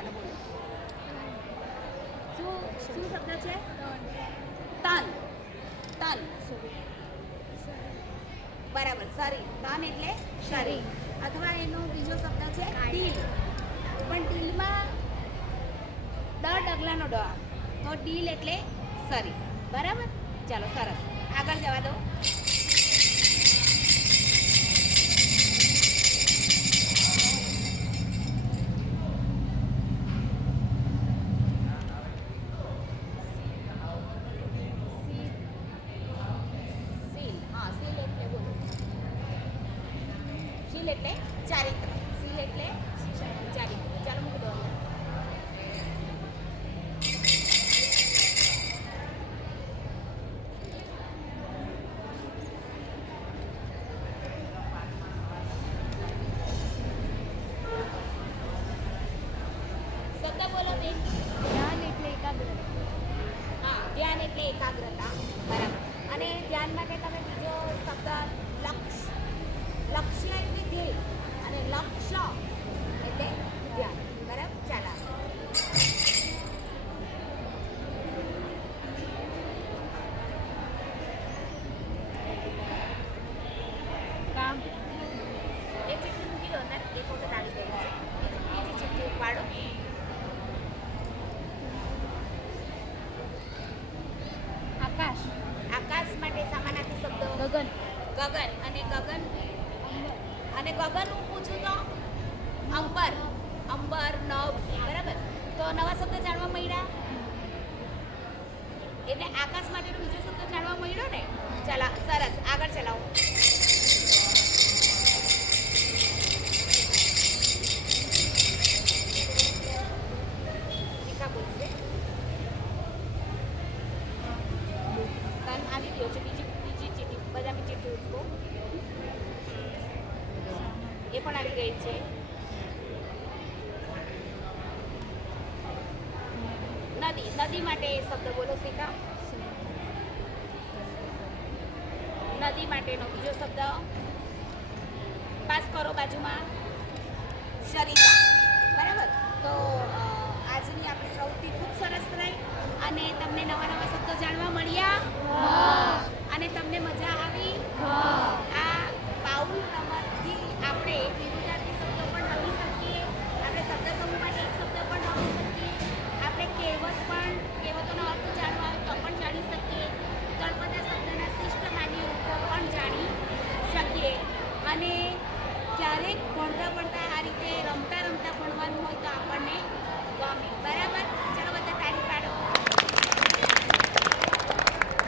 ચાલો બોલો. શું શબ્દ છે? તન. તન બરાબર. શરીર. તન એટલે શરીર. અથવા એનો બીજો શબ્દ છે ડીલ. પણ ડીલમાં ડગલાનો ડ, તો ડીલ એટલે શરીર. બરાબર. ચાલો સરસ, આગળ જવા દો. શીલ એટલે ચારિત્ર. શીલ એટલે ચારિત્ર. ચાલો મૂકી દો. શબ્દ બોલો બેન. ધ્યાન એટલે એકાગ્રતા. હા, ધ્યાન એટલે એકાગ્રતા. બરાબર. અને ધ્યાન માટે તમે બીજો શબ્દ લક્ષ્ય. લક્ષ્ય એટલે ધ્યેય અને લક્ષ્ય એટલે ધ્યાન. બરાબર. ચાલો. કામ. એક ચીઠી મૂકી દો અંદર. એક વખત આવી ગઈ છે. બીજી ચીઠી ઉપાડો. આકાશ. આકાશ માટે સામાનાર્થી શબ્દો ગગન. ગગન. અને ગગન અને ગગન હું પૂછું તો અંબર. અંબર, નભ. બરાબર. તો નવા શબ્દ જાણવા મળ્યા. એટલે આકાશ માટેનો બીજો શબ્દ જાણવા મળ્યો ને. ચાલો સરસ, આગળ ચલાવો. શિખા બોલશે. તન આવી ગયો છે. બીજી ચીઠી, બધાની ચીઠી ઉચકો. એ પણ આવી ગઈ છે. નદી. નદી માટે શબ્દ બોલો શિખા. નદી માટેનો બીજો શબ્દ પાસ કરો બાજુમાં. સરિતા. બરાબર. તો આજની આપણી પ્રવૃત્તિ ખૂબ સરસ રહી અને તમને નવા નવા શબ્દો જાણવા મળ્યા અને તમને મજા આવી. આ બાઉલ રમતથી આપણે વિરુદ્ધાર્થી શબ્દો પણ નવી શકીએ. આપણે શબ્દ સમૂહમાં એક શબ્દ પણ નવી શકીએ. આપણે કહેવતોનો અર્થ જાણવા આવે તો પણ જાણી શકીએ. તળપદા શબ્દના શિષ્ટ માન્ય રૂપો પણ જાણી શકીએ. અને ક્યારેક ભણતા આ રીતે રમતા ભણવાનું હોય તો આપણને